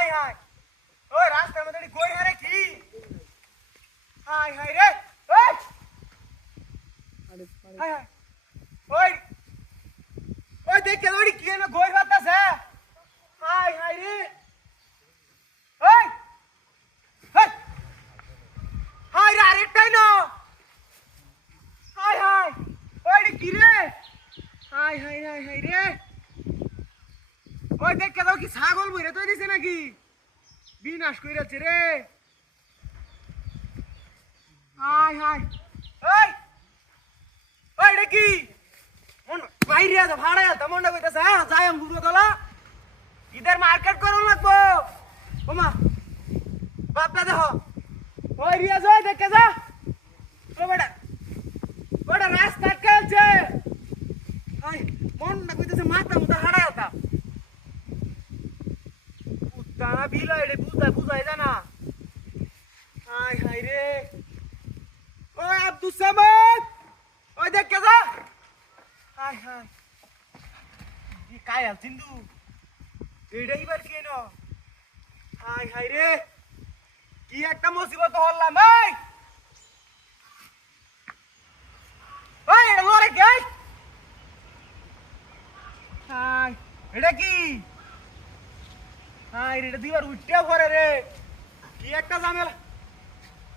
high high ওই রাস্তার মধ্যে কই হারে কি হাই হাই রে ওই হাই হাই ওই ওই দেখে ওই কি না গই বাতাছে হাই হাই রে ওই হাই হাই রে আরেকটাই না হাই হাই ওই কি রে হাই হাই হাই হাই রে ওই দেখে দাও কি ছাগল বইরে তৈরি দিছে নাকি বিনাশ কইরাছে রে হাই হাই ওই ওই রে কি মন বাইরে আছো ভাড়া আছো মনটা কইতাছে হ্যাঁ যাই আম ঘুরো তোলা ইদার মার্কেট করন লাগবো ওমা বাপটা দেখো ওই রিয়াজ ওই দেখে যা ও বেটা ওটা রাস্তা কালছে হাই মনটা কইতাছে মাথা মুটা হাড়া আতা কুত্তা বিলা এড়ে বুঝাই জানা হাই হাই রে ওই আব্দুল সামাদ ওই দেখে যা হাই হাই কি কায়াল সিন্ধু এটাই বার কেন হাই হাই রে কি একটা মুসিবত হল্লাম এই ওই এটা লরে গাই হাই এটা কি হাই রে এটা দিবার উঠ্টিয়া ভরে রে কি একটা ঝামেলা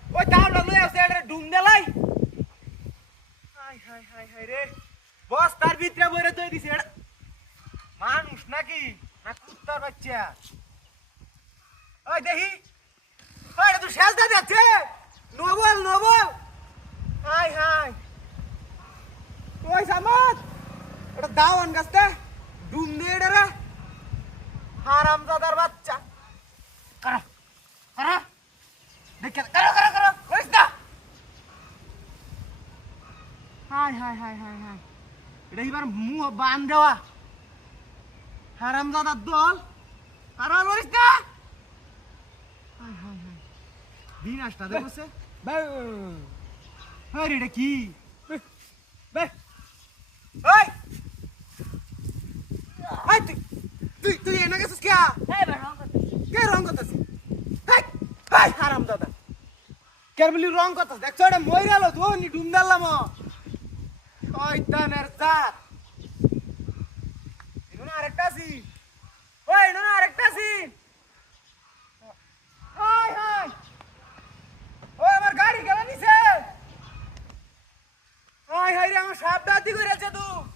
ওই দাবলা লই আছে এটা ডুম Delai high high high high রে বস্তার ভিতরে বইরে তৈ দিছে এটা মানুষ নাকি না কুত্তার বাচ্চা ওই দেখি ওই এটা তো শেষ দা যাচ্ছে নবল নবল হাই হাই ওই সামাদ এটা দাওয়ান গাছটা ডুম দে এটা রে হারামজাদার বাচ্চা করো করো দেখে করো করো করো কইস না high high high high high এটা এবার মুখ বান দেওয়া হারামজাদার দল আর করিস না হাই হাই হাই বিনাশটা দেখছে আরে এটা কি বে ওই হাই তুই তুই এনে গেছিস কে এই বে রং করতে কে রং করতেছিস হাই হাই হারামজাদা কে বলি রং করতেছিস দেখছো এটা মইরালো তো নি ডুম দিলাম শয়তানের জাত এনো আরেকটা আছি ওই এনো আরেকটা আছি হাই হাই ওই আমার গাড়ি গেল নিছে হাই হাই রে আমার সাবধান দি কইরাছে তুই